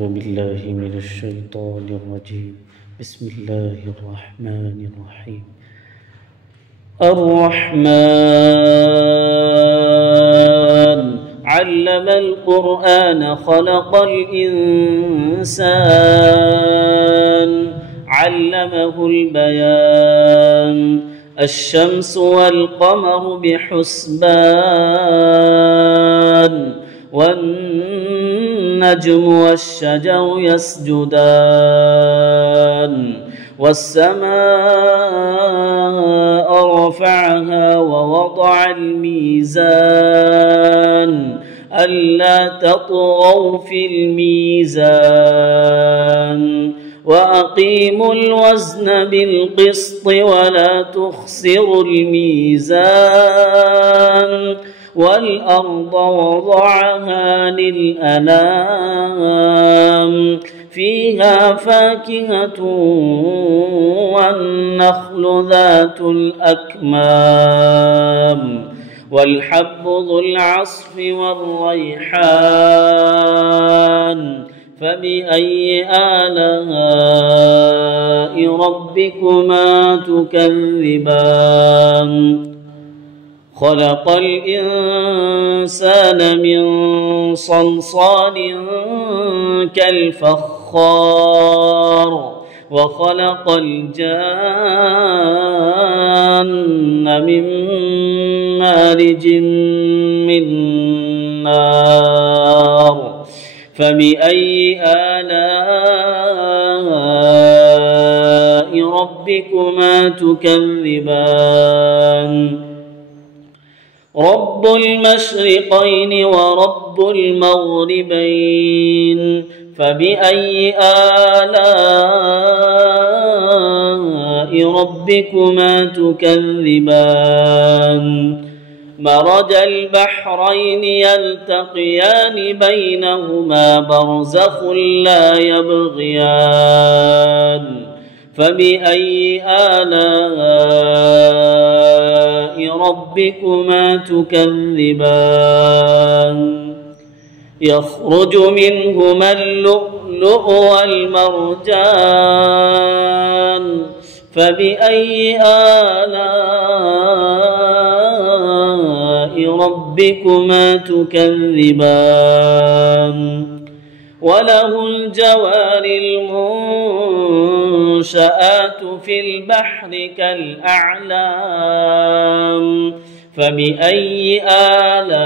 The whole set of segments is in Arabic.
أعوذ بالله من الشيطان الرجيم. بسم الله الرحمن الرحيم. الرحمن علم القرآن خلق الإنسان علمه البيان الشمس والقمر بحسبان والنجم والشجر يسجدان والسماء رفعها ووضع الميزان ألا تطغوا في الميزان وأقيموا الوزن بالقسط ولا تخسروا الميزان والأرض وضعها للأنام فيها فاكهة والنخل ذات الأكمام والحب ذو العصف والريحان فبأي آلاء ربكما تكذبان خلق الإنسان من صلصال كالفخار وخلق الجان من مارج من نار فبأي آلاء ربكما تكذبان رب المشرقين ورب المغربين فبأي آلاء ربكما تكذبان مرج البحرين يلتقيان بينهما برزخ لا يبغيان فبأي آلاء ربكما تكذبان يخرج منهما اللؤلؤ والمرجان فبأي آلاء ربكما تكذبان وله الجوار المنشآت في البحر كالأعلام فبأي آلاء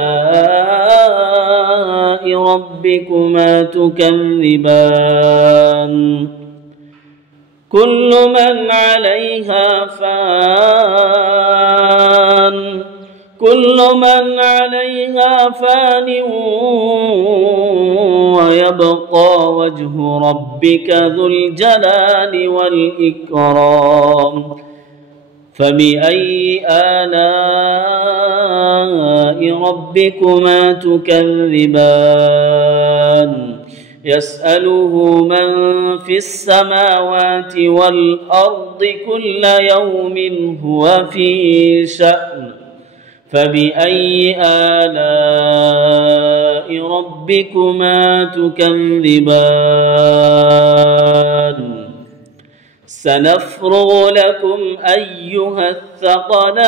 ربكما تكذبان كل من عليها فان ويبقى وجه ربك ذو الجلال والإكرام فبأي آلاء ربكما تكذبان يسأله من في السماوات والأرض كل يوم هو في شأن فبأي آلاء ربكما تكذبان سنفرغ لكم أيها الثقلان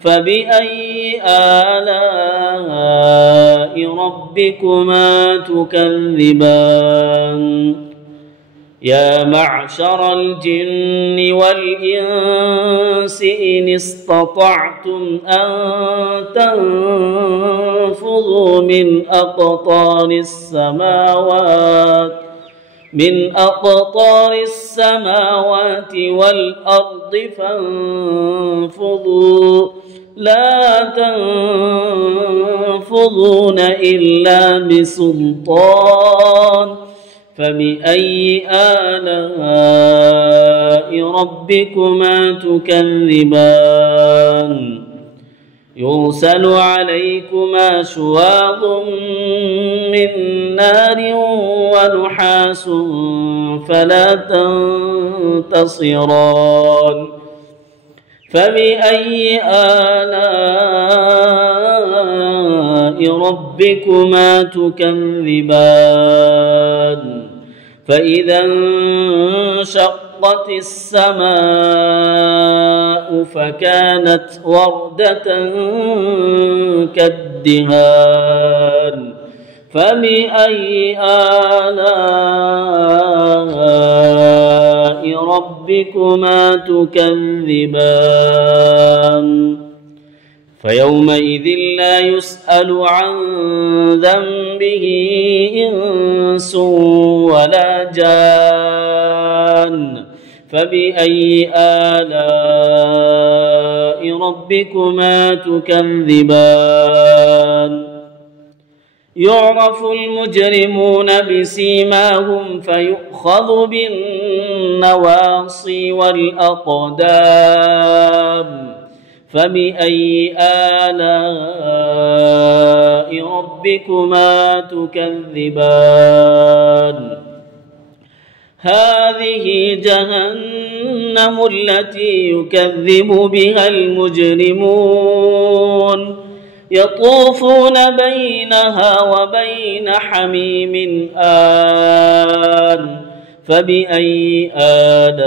فبأي آلاء ربكما تكذبان يا معشر الجن والإنس إن استطعتم أن تنفذوا من أقطار السماوات والأرض فانفذوا لا تنفذون إلا بسلطان فبأي آلاء ربكما تكذبان يرسل عليكما شواظ من نار ونحاس فلا تنتصران فبأي آلاء ربكما تكذبان فإذا انشقت السماء فكانت وردة كالدهان فبأي آلاء ربكما تكذبان فيومئذ لا يسأل عن ذنبه إنس ولا جان فبأي آلاء ربكما تكذبان يعرف المجرمون بسيماهم فيؤخذ بالنواصي والأقدام فبأي آلاء ربكما تكذبان هذه جهنم التي يكذب بها المجرمون يطوفون بينها وبين حميم آن فبأي آلاء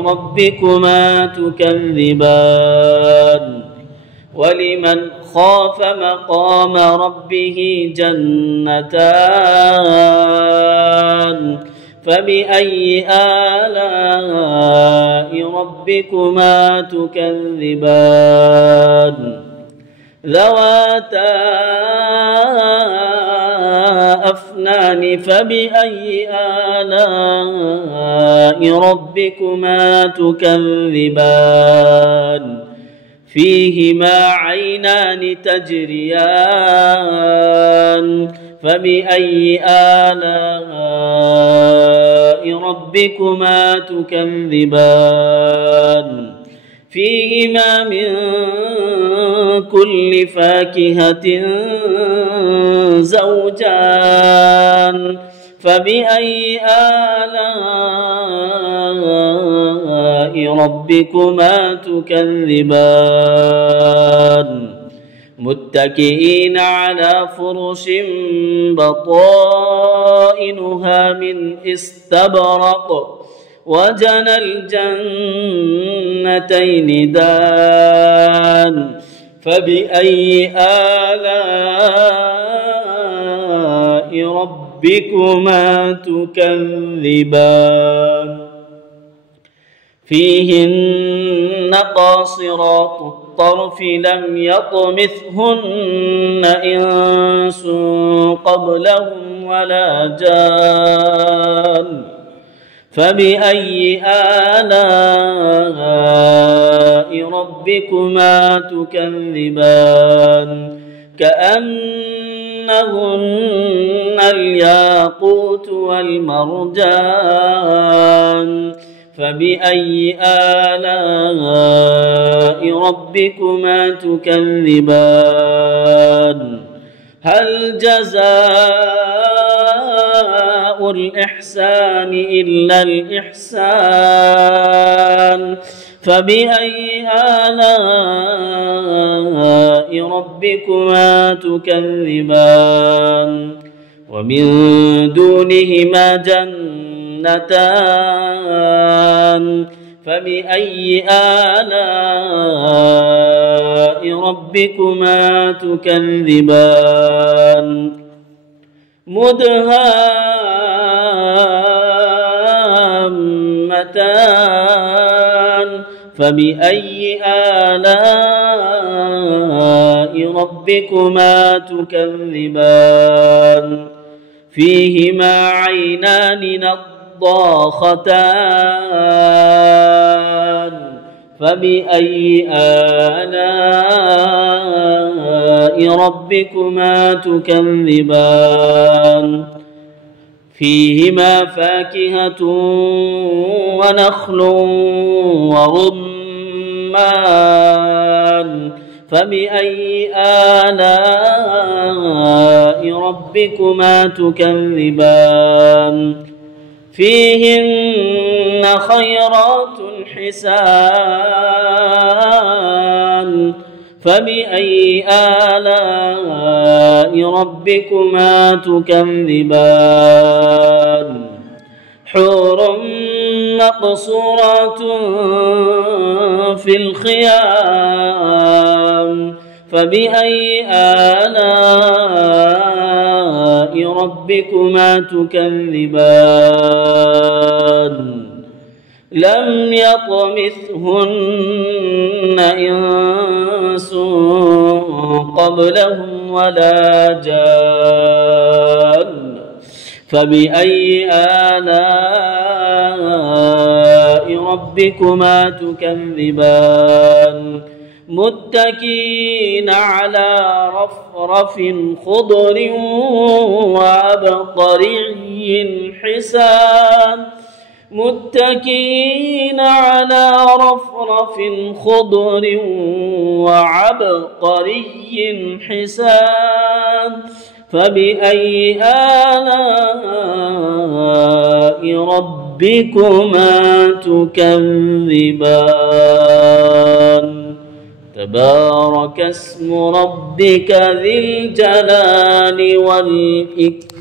ربكما تكذبان ولمن خاف مقام ربه جنتان فبأي آلاء ربكما تكذبان ذواتا أفنان فبأي آلاء ربكما تكذبان فيهما عينان تجريان فبأي آلاء ربكما تكذبان فيهما من كل فاكهة زوجان فبأي آلاء ربكما تكذبان متكئين على فرش بطائنها من استبرق وجنى الجنتين دان فبأي آلاء ربكما تكذبان فيهن قاصرات الطرف لم يطمثهن إنس قبلهم ولا جان فبأي آلاء ربكما تكذبان كأنهن الياقوت والمرجان فبأي آلاء ربكما تكذبان هل جزاء الإحسان إلا الإحسان فبأي آلاء ربكما تكذبان ومن دونهما جنتان فبأي آلاء ربكما تكذبان مدهامتان فبأي آلاء ربكما تكذبان فيهما عينان نضاختان فبأي آلاء ربكما تكذبان فيهما فاكهة ونخل ورمان فبأي آلاء ربكما تكذبان فيهن خيرات حسان فبأي آلاء ربكما تكذبان حور مقصورات في الخيام فبأي آلاء ربكما تكذبان لم يطمثهن إنس قبلهم ولا جان فبأي آلاء ربكما تكذبان متكئين على رفرف خضر وعبقري حسان متكئين على رفرف خضر وعبقري حسان فبأي آلاء ربكما تكذبان تبارك اسم ربك ذي الجلال والإكرام